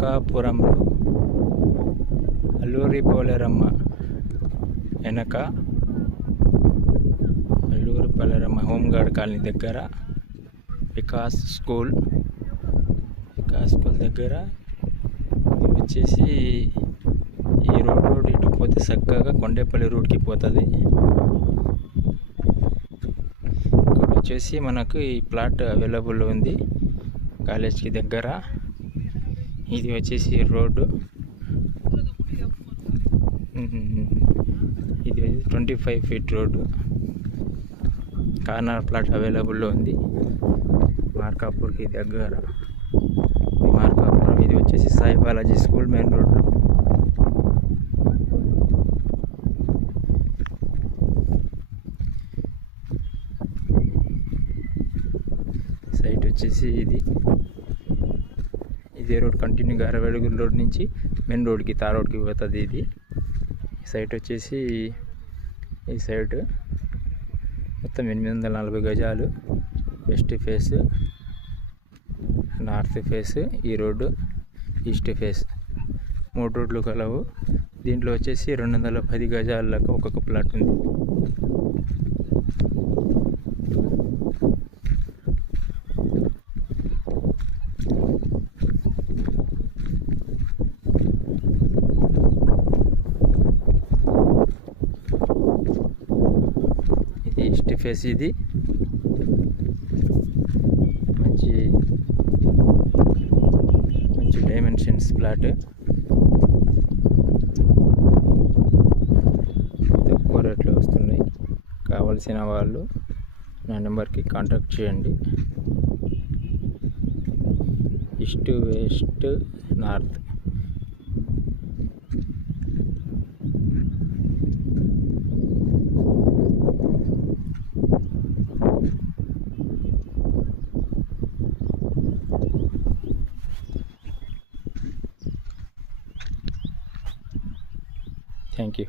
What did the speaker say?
మార్కాపురంలో అల్లూరి పోలేరమ్మ వెనక Alluri Poleramma home guard colony దగ్గర Vikas school దగ్గర ఇది వచ్చేసి ఈ రోడ్ ఇటు పోతే చక్కగా కొండేపల్లి రూట్కి పోతుంది. ఇక్కడ వచ్చేసి మనకు ఈ ప్లాట్ అవైలబుల్ ఉంది కాలేజ్కి దగ్గర. ఇది వచ్చేసి రోడ్డు, ఇది 25 ఫీట్ రోడ్డు. కార్నర్ ప్లాట్ అవైలబుల్లో ఉంది మార్కాపూర్కి దగ్గర. మార్కాపురం ఇది వచ్చేసి Sai Balaji school main road. Site వచ్చేసి ఇదే రోడ్ కంటిన్యూగా 60 అడుగుల రోడ్ నుంచి మెయిన్ రోడ్కి తార్ రోడ్కి పోతుంది. ఇది సైట్ వచ్చేసి ఈ సైడ్ మొత్తం 840 గజాలు. వెస్ట్ ఫేస్, నార్త్ ఫేస్ ఈ రోడ్డు, ఈస్ట్ ఫేస్ 3 రోడ్లు కలవు. దీంట్లో వచ్చేసి 210 గజాలకు ఒక్కొక్క ప్లాట్ ఉంది. ఇది ఈస్ట్ ఫేస్. ఇది మంచి డైమెన్షన్స్ ప్లాట్. తక్కువ రేట్లో వస్తున్నాయి. కావలసిన వాళ్ళు నా నెంబర్కి కాంటాక్ట్ చేయండి. East, west, north. Thank you.